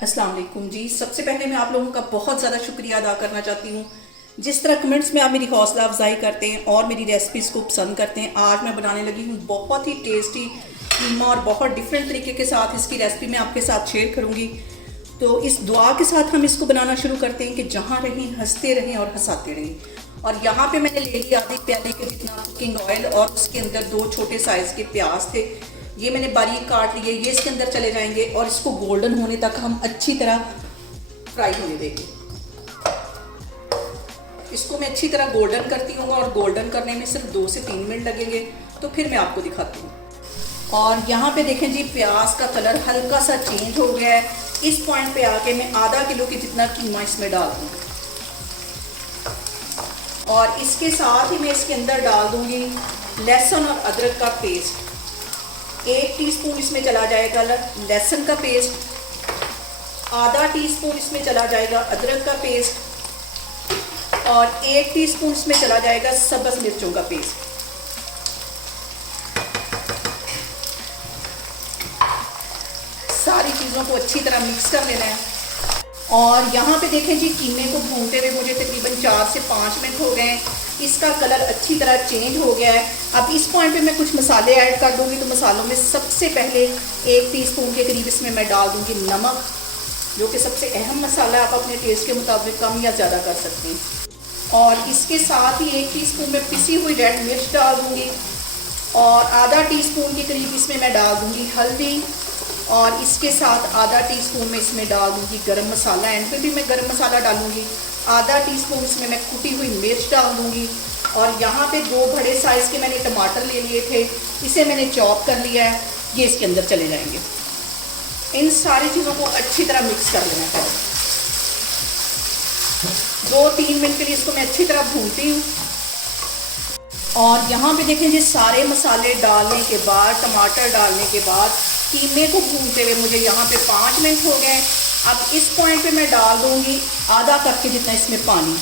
अस्सलाम वालेकुम जी। सबसे पहले मैं आप लोगों का बहुत ज़्यादा शुक्रिया अदा करना चाहती हूँ। जिस तरह कमेंट्स में आप मेरी हौसला अफजाई करते हैं और मेरी रेसिपीज़ को पसंद करते हैं। आज मैं बनाने लगी हूँ बहुत ही टेस्टी कीमा और बहुत डिफरेंट तरीके के साथ इसकी रेसिपी मैं आपके साथ शेयर करूँगी। तो इस दुआ के साथ हम इसको बनाना शुरू करते हैं कि जहाँ रहें हंसते रहें और हंसाते रहें। और यहाँ पे मैंने ले लिया आधे प्याले के जितना कुकिंग ऑयल और उसके अंदर 2 छोटे साइज़ के प्याज थे, ये मैंने बारीक काट लिए। ये इसके अंदर चले जाएंगे और इसको गोल्डन होने तक हम अच्छी तरह फ्राई होने देंगे। इसको मैं अच्छी तरह गोल्डन करती हूँ और गोल्डन करने में सिर्फ 2 से 3 मिनट लगेंगे। तो फिर मैं आपको दिखाती हूँ। और यहाँ पे देखें जी, प्याज का कलर हल्का सा चेंज हो गया है। इस पॉइंट पे आके मैं आधा किलो के जितना कीमा इसमें डाल दूँगी और इसके साथ ही मैं इसके अंदर डाल दूँगी लहसुन और अदरक का पेस्ट। 1 टीस्पून इसमें चला जाएगा लहसुन का पेस्ट, आधा टीस्पून इसमें चला जाएगा अदरक का पेस्ट और 1 टीस्पून इसमें चला जाएगा सब्ज़ मिर्चों का पेस्ट। सारी चीज़ों को अच्छी तरह मिक्स कर लेना है। और यहाँ पे देखें जी, कीमे को भूनते हुए मुझे तकरीबन 4 से 5 मिनट हो गए हैं। इसका कलर अच्छी तरह चेंज हो गया है। अब इस पॉइंट पे मैं कुछ मसाले ऐड कर दूँगी। तो मसालों में सबसे पहले 1 टीस्पून के करीब इसमें मैं डाल दूँगी नमक, जो कि सबसे अहम मसाला है। आप अपने टेस्ट के मुताबिक कम या ज़्यादा कर सकते हैं। और इसके साथ ही 1 टीस्पून में पिसी हुई रेड मिर्च डाल दूँगी और आधा टीस्पून के करीब इसमें मैं डाल दूँगी हल्दी और इसके साथ आधा टीस्पून में इसमें डाल दूँगी गरम मसाला। एंड पे भी मैं गरम मसाला डालूँगी। आधा टीस्पून इसमें मैं कुटी हुई मिर्च डाल दूँगी। और यहाँ पे 2 बड़े साइज़ के मैंने टमाटर ले लिए थे, इसे मैंने चॉप कर लिया है। ये इसके अंदर चले जाएंगे। इन सारी चीज़ों को अच्छी तरह मिक्स कर लेना है। 2-3 मिनट के लिए इसको मैं अच्छी तरह भूनती हूँ। और यहाँ पे देखें जी, सारे मसाले डालने के बाद, टमाटर डालने के बाद कीमे को भूनते हुए मुझे यहाँ पे 5 मिनट हो गए। अब इस पॉइंट पे मैं डाल दूँगी आधा कप के जितना इसमें पानी,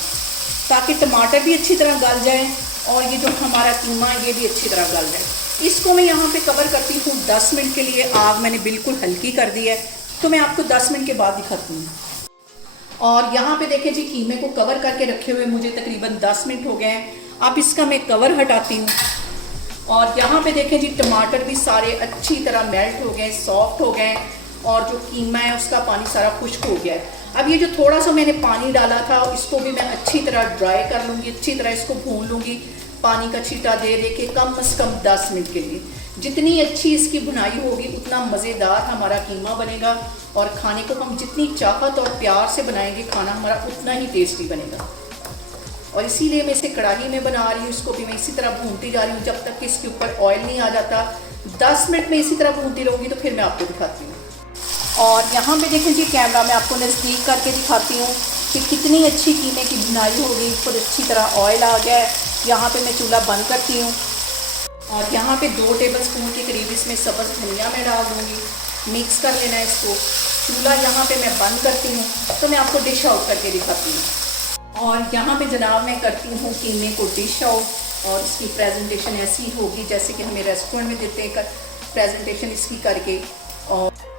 ताकि टमाटर भी अच्छी तरह गल जाए और ये जो हमारा कीमा है ये भी अच्छी तरह गल जाए। इसको मैं यहाँ पे कवर करती हूँ 10 मिनट के लिए। आग मैंने बिल्कुल हल्की कर दी है, तो मैं आपको 10 मिनट के बाद दिखाती हूँ। और यहाँ पे देखें जी, कीमे को कवर करके रखे हुए मुझे तकरीबन 10 मिनट हो गए हैं। अब इसका मैं कवर हटाती हूँ। और यहाँ पे देखें जी, टमाटर भी सारे अच्छी तरह मेल्ट हो गए, सॉफ्ट हो गए और जो कीमा है उसका पानी सारा खुश्क हो गया है। अब ये जो थोड़ा सा मैंने पानी डाला था, इसको भी मैं अच्छी तरह ड्राई कर लूँगी, अच्छी तरह इसको भून लूँगी पानी का छींटा दे दे के कम से कम 10 मिनट के लिए। जितनी अच्छी इसकी भुनाई होगी उतना मज़ेदार हमारा कीमा बनेगा और खाने को हम जितनी चाहत और प्यार से बनाएंगे खाना हमारा उतना ही टेस्टी बनेगा। और इसीलिए मैं इसे कढ़ाई में बना रही हूँ। इसको भी मैं इसी तरह भूनती जा रही हूँ जब तक कि इसके ऊपर ऑयल नहीं आ जाता। 10 मिनट में इसी तरह भूनती रहूँगी तो फिर मैं आपको दिखाती हूँ। और यहाँ पे देखें जी, कैमरा में आपको नज़दीक करके दिखाती हूँ कि कितनी अच्छी कीमे की भुनाई हो गई, ऊपर अच्छी तरह ऑयल आ गया है। यहाँ पे मैं चूल्हा बंद करती हूँ और यहाँ पे 2 टेबलस्पून के करीब इसमें सब्ज़ धनिया मैं डाल दूँगी। मिक्स कर लेना है इसको। चूल्हा यहाँ पे मैं बंद करती हूँ, तो मैं आपको डिश आउट करके दिखाती हूँ। और यहाँ पे जनाब मैं करती हूँ कीमे को डिश आउट और इसकी प्रेजेंटेशन ऐसी होगी जैसे कि हमें रेस्टोरेंट में देते हैं प्रेजेंटेशन इसकी करके।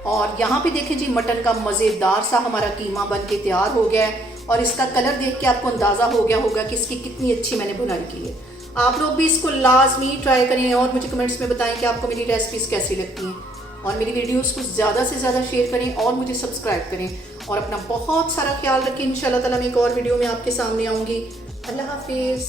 और यहाँ पे देखें जी, मटन का मज़ेदार सा हमारा कीमा बन के तैयार हो गया है और इसका कलर देख के आपको अंदाज़ा हो गया होगा कि इसकी कितनी अच्छी मैंने बुनाई की है। आप लोग भी इसको लाजमी ट्राई करें और मुझे कमेंट्स में बताएं कि आपको मेरी रेसिपीज़ कैसी लगती हैं। और मेरी वीडियोस को ज़्यादा से ज़्यादा शेयर करें और मुझे सब्सक्राइब करें और अपना बहुत सारा ख्याल रखें। इंशाल्लाह ताला मैं एक और वीडियो में आपके सामने आऊँगी। अल्लाह हाफिज़।